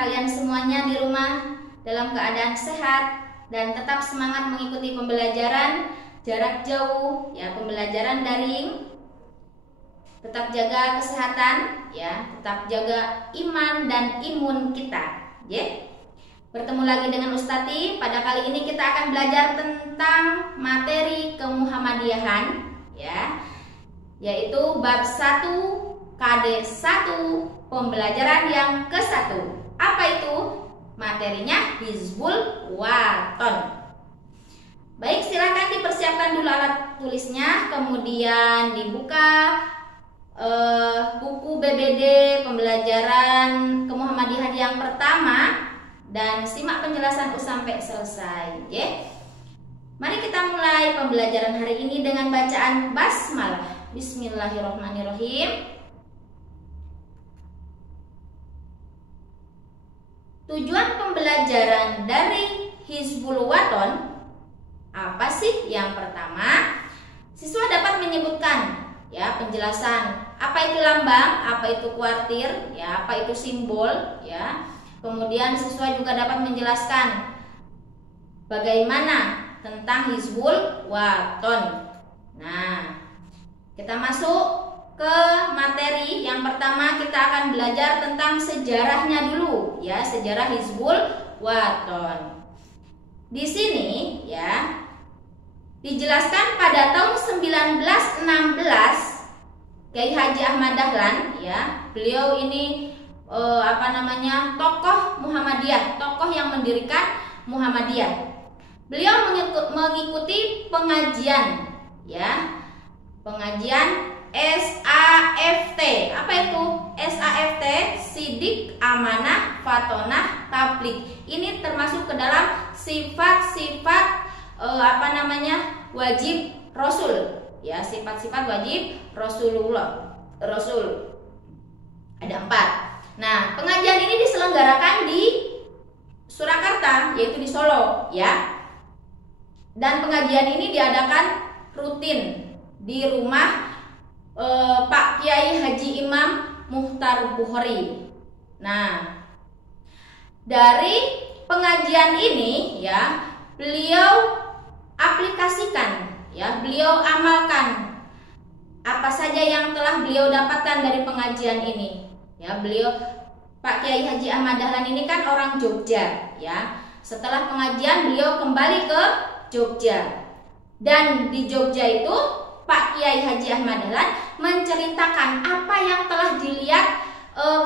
kalian semuanya di rumah dalam keadaan sehat dan tetap semangat mengikuti pembelajaran jarak jauh ya, pembelajaran daring. Tetap jaga kesehatan ya, tetap jaga iman dan imun kita ya. Bertemu lagi dengan Ustati. Pada kali ini kita akan belajar tentang materi kemuhammadiyahan ya, yaitu bab 1 KD 1 pembelajaran yang ke-1. Apa itu? Materinya Hizbul Waton. Baik, silakan dipersiapkan dulu alat tulisnya, kemudian dibuka buku BBD pembelajaran kemuhammadiyahan yang pertama dan simak penjelasan sampai selesai ya. Mari kita mulai pembelajaran hari ini dengan bacaan basmalah. Bismillahirrahmanirrahim. Tujuan pembelajaran dari Hizbul Waton apa sih? Yang pertama, siswa dapat menyebutkan ya penjelasan apa itu lambang, apa itu kuartir, ya, apa itu simbol, ya. Kemudian siswa juga dapat menjelaskan bagaimana tentang Hizbul Waton. Nah, kita masuk ke materi. Yang pertama kita akan belajar tentang sejarahnya dulu, ya, sejarah Hizbul Waton. Di sini, ya, dijelaskan pada tahun 1916 Kiai Haji Ahmad Dahlan ya, beliau ini tokoh Muhammadiyah, tokoh yang mendirikan Muhammadiyah. Beliau mengikuti pengajian ya, pengajian SAFT. Apa itu SAFT? Sidik, Amanah, Fatonah, Tablik. Ini termasuk ke dalam sifat-sifat wajib Rasul ya, sifat-sifat wajib Rasulullah, Rasul. Ada 4. Nah, pengajian ini diselenggarakan di Surakarta, yaitu di Solo ya. Dan pengajian ini diadakan rutin di rumah Pak Kiai Haji Imam Muhtar Bukhari. Nah, dari pengajian ini ya, beliau aplikasikan ya, beliau amalkan apa saja yang telah beliau dapatkan dari pengajian ini ya. Beliau Pak Kiai Haji Ahmad Dahlan ini kan orang Jogja ya. Setelah pengajian beliau kembali ke Jogja, dan di Jogja itu Pak Kiai Haji Ahmad Dahlan menceritakan apa yang telah dilihat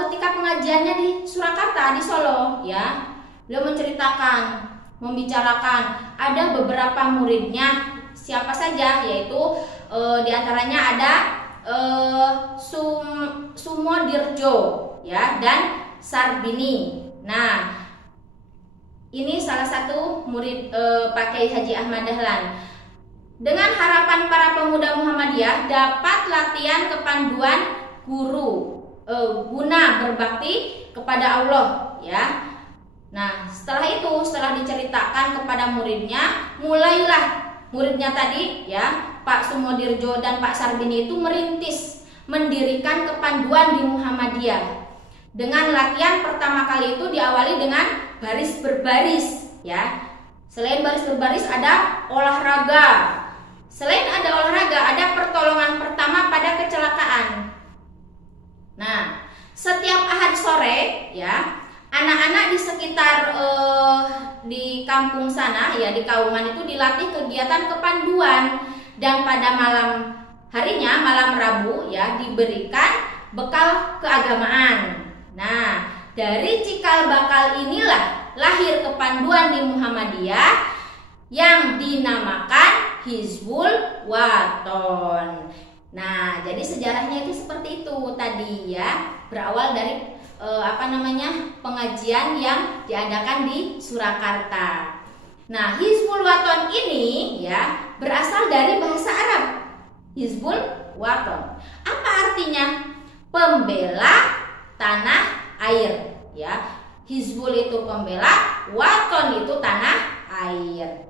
ketika pengajiannya di Surakarta, di Solo ya. Beliau menceritakan, membicarakan ada beberapa muridnya, siapa saja, yaitu diantaranya ada Sumodirjo ya, dan Sarbini. Nah, ini salah satu murid Pak Kiai Haji Ahmad Dahlan. Dengan harapan para pemuda Muhammadiyah dapat latihan kepanduan guru guna berbakti kepada Allah ya. Nah, setelah diceritakan kepada muridnya, mulailah muridnya tadi ya, Pak Sumodirjo dan Pak Sarbini itu merintis mendirikan kepanduan di Muhammadiyah. Dengan latihan pertama kali itu diawali dengan baris berbaris ya. Selain baris berbaris ada olahraga. Selain ada olahraga, ada pertolongan pertama pada kecelakaan. Nah, setiap Ahad sore ya, anak-anak di sekitar di kampung sana ya, di Kauman itu dilatih kegiatan kepanduan, dan pada malam harinya, malam Rabu ya, diberikan bekal keagamaan. Nah, dari cikal bakal inilah lahir kepanduan di Muhammadiyah yang dinamakan Hizbul Waton. Nah, jadi sejarahnya itu seperti itu tadi ya, berawal dari pengajian yang diadakan di Surakarta. Nah, Hizbul Waton ini ya berasal dari bahasa Arab. Hizbul Waton. Apa artinya? Pembela tanah air ya. Hizbul itu pembela, Waton itu tanah air.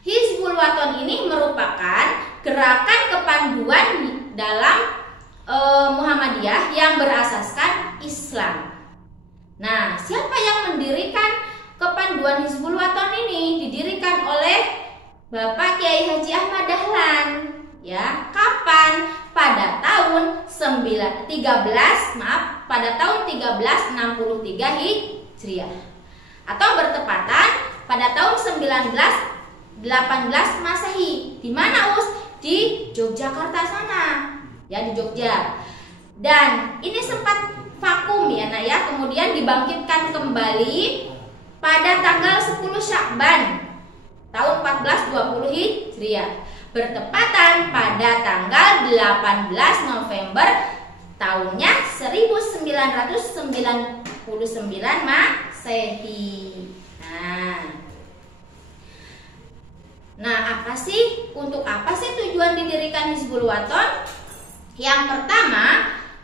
Hizbul Waton ini merupakan gerakan kepanduan dalam Muhammadiyah yang berasaskan Islam. Nah, siapa yang mendirikan Kepanduan Hizbul Waton ini? Didirikan oleh Bapak Kiai Haji Ahmad Dahlan. Ya, kapan? Pada tahun 1363 Hijriah. Atau bertepatan pada tahun 1918 Masehi. Di mana, Us? Di Yogyakarta sana. Ya, di Jogja. Dan ini sempat vakum ya, Nak ya. Kemudian dibangkitkan kembali pada tanggal 10 Syakban tahun 1420 Hijriah, bertepatan pada tanggal 18 November tahunnya 1999 Masehi. Nah, untuk apa sih tujuan didirikan Hizbul Waton? Yang pertama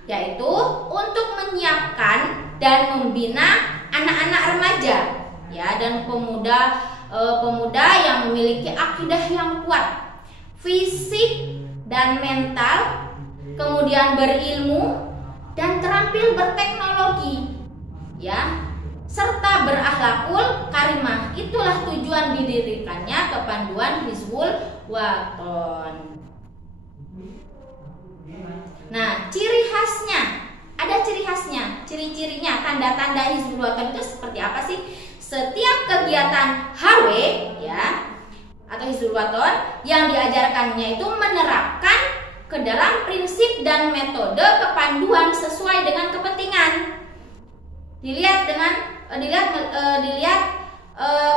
yaitu untuk menyiapkan dan membina anak-anak remaja ya dan pemuda yang memiliki akidah yang kuat, fisik dan mental, kemudian berilmu dan terampil berteknologi ya, serta berakhlakul karimah. Itulah tujuan didirikannya Kepanduan Hizbul Waton. Nah, ciri khasnya, ada ciri khasnya, ciri-cirinya, tanda-tanda Hizbul Waton itu seperti apa sih? Setiap kegiatan HW ya atau Hizbul Waton yang diajarkannya itu menerapkan ke dalam prinsip dan metode kepanduan sesuai dengan kepentingan. Dilihat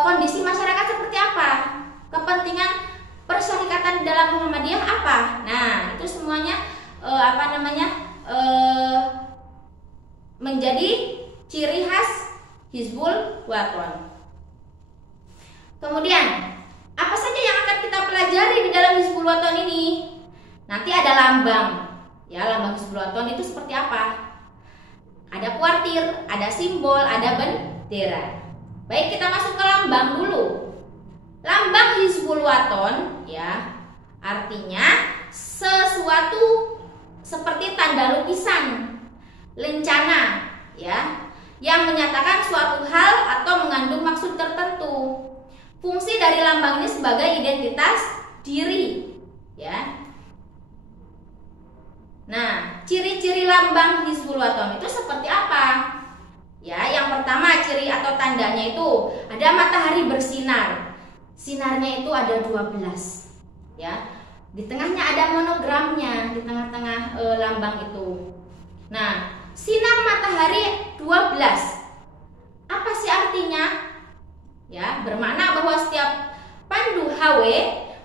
kondisi masyarakat seperti apa, kepentingan persyarikatan dalam Muhammadiyah apa. Nah, itu semuanya menjadi ciri khas Hizbul Waton. Kemudian, apa saja yang akan kita pelajari di dalam Hizbul Waton ini? Nanti ada lambang. Ya, lambang Hizbul Waton itu seperti apa? Ada kuartir, ada simbol, ada bendera. Baik, kita masuk ke lambang dulu. Lambang Hizbul Waton ya, artinya sesuatu seperti tanda lukisan, lencana ya, yang menyatakan suatu hal atau mengandung maksud tertentu. Fungsi dari lambang ini sebagai identitas diri ya. Nah, ciri-ciri lambang Hizbul Waton itu seperti apa? Ya, yang pertama ciri atau tandanya itu ada matahari bersinar. Sinarnya itu ada 12 ya. Di tengahnya ada monogramnya, di tengah-tengah lambang itu. Nah, sinar matahari 12. Apa sih artinya? Ya, bermakna bahwa setiap pandu HW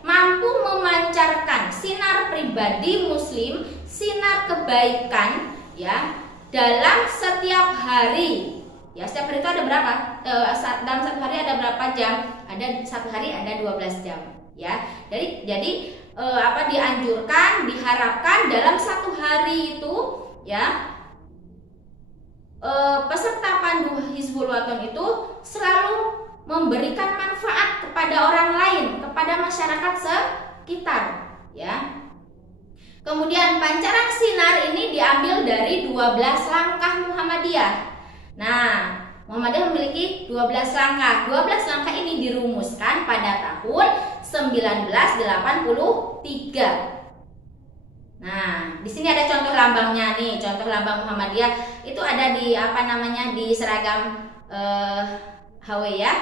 mampu memancarkan sinar pribadi muslim, sinar kebaikan ya, dalam setiap hari. Ya, setiap hari itu ada berapa? Dalam satu hari ada berapa jam? Satu hari ada 12 jam ya. Jadi dianjurkan, diharapkan dalam satu hari itu ya, peserta pandu Hizbul Waton itu selalu memberikan manfaat kepada orang lain, kepada masyarakat sekitar ya. Kemudian pancaran sinar ini diambil dari 12 langkah Muhammadiyah. Nah, Muhammadiyah memiliki 12 langkah. 12 langkah ini dirumuskan pada tahun 1983. Nah, di sini ada contoh lambangnya nih, contoh lambang Muhammadiyah itu ada di di seragam HW ya.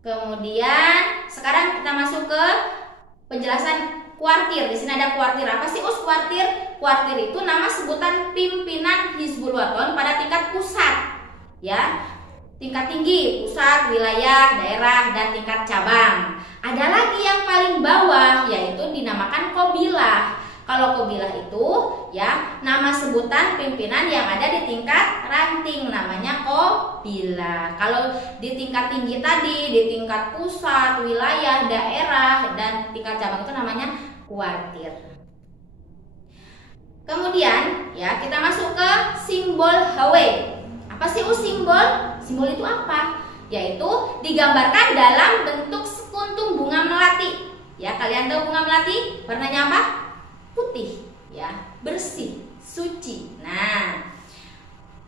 Kemudian sekarang kita masuk ke penjelasan kuartir. Di sini ada kuartir. Apa sih kuartir? Kuartir itu nama sebutan pimpinan Hizbul Waton pada tingkat pusat. Ya, tingkat tinggi, pusat, wilayah, daerah, dan tingkat cabang. Ada lagi yang paling bawah, yaitu dinamakan Qobilah. Kalau Qobilah itu ya nama sebutan pimpinan yang ada di tingkat ranting, namanya Qobilah. Kalau di tingkat tinggi tadi, di tingkat pusat, wilayah, daerah, dan tingkat cabang itu namanya kuartir. Kemudian ya kita masuk ke simbol HW. Apa sih simbol? Simbol itu apa? Yaitu digambarkan dalam bentuk sekuntum bunga melati. Ya, kalian tahu bunga melati warnanya apa? Putih, ya, bersih, suci. Nah,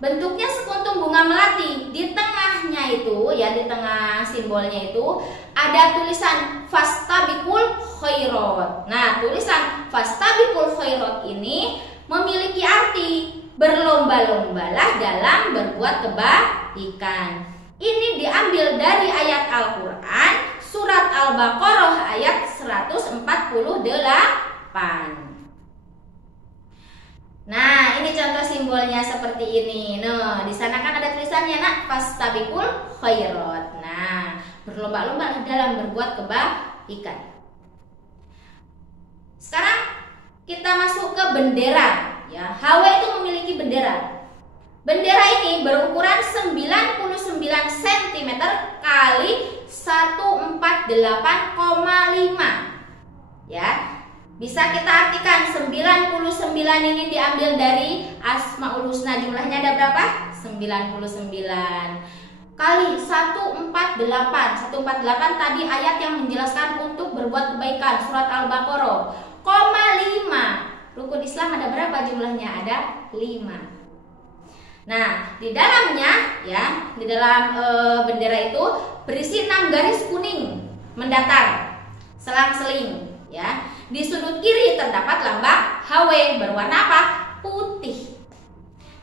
bentuknya sekuntum bunga melati. Di tengahnya itu, ya di tengah simbolnya itu ada tulisan fastabiqul khairat. Nah, tulisan fastabiqul khairat ini memiliki arti berlomba-lombalah dalam berbuat kebaikan. Ini diambil dari ayat Al-Quran surat Al-Baqarah ayat 148. Nah, ini contoh simbolnya seperti ini. Nah, di sana kan ada tulisannya, nak, fastabiqul khairat. Nah, berlomba-lomba dalam berbuat kebaikan. Sekarang kita masuk ke bendera. Ya, HW itu memiliki bendera. Bendera ini berukuran 99 cm kali 148,5. Ya. Bisa kita artikan 99 ini diambil dari Asmaul Husna. Jumlahnya ada berapa? 99 kali 148. 148 tadi ayat yang menjelaskan untuk berbuat kebaikan, surat Al-Baqarah. 5. Rukun Islam ada berapa jumlahnya? Ada 5. Nah, di dalamnya, ya, di dalam bendera itu berisi 6 garis kuning mendatar, selang-seling, ya. Di sudut kiri terdapat lambang HW berwarna apa? Putih.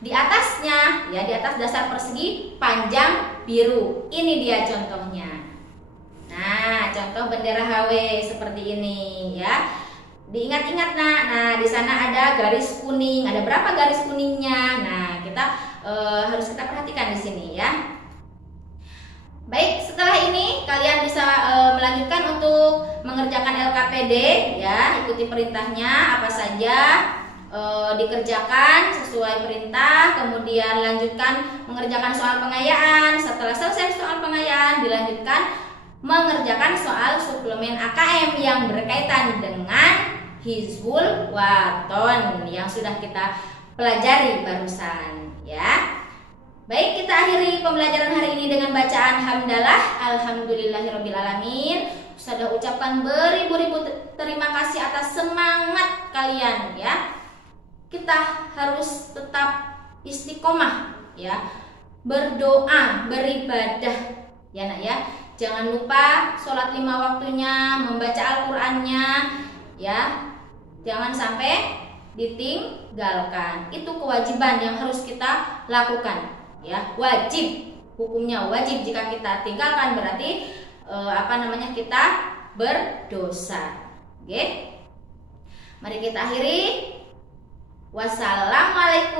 Di atasnya, ya, di atas dasar persegi panjang biru. Ini dia contohnya. Nah, contoh bendera HW seperti ini, ya. Diingat-ingat, nak. Nah, di sana ada garis kuning. Ada berapa garis kuningnya? Nah, kita harus kita perhatikan di sini, ya. Baik, setelah ini kalian bisa melanjutkan untuk mengerjakan LKPD, ya. Ikuti perintahnya apa saja, dikerjakan sesuai perintah. Kemudian lanjutkan mengerjakan soal pengayaan. Setelah selesai soal pengayaan, dilanjutkan mengerjakan soal suplemen AKM yang berkaitan dengan Hizbul Waton yang sudah kita pelajari barusan, ya. Baik, kita akhiri pembelajaran hari ini dengan bacaan hamdalah. Alhamdulillahirobbilalamin. Sudah ucapkan beribu-ribu terima kasih atas semangat kalian, ya. Kita harus tetap istiqomah, ya. Berdoa, beribadah, ya, nak, ya. Jangan lupa sholat 5 waktunya, membaca Al-Qur'annya, ya. Jangan sampai ditinggalkan. Itu kewajiban yang harus kita lakukan, ya. Wajib, hukumnya wajib. Jika kita tinggalkan berarti kita berdosa. Oke. Mari kita akhiri. Wassalamualaikum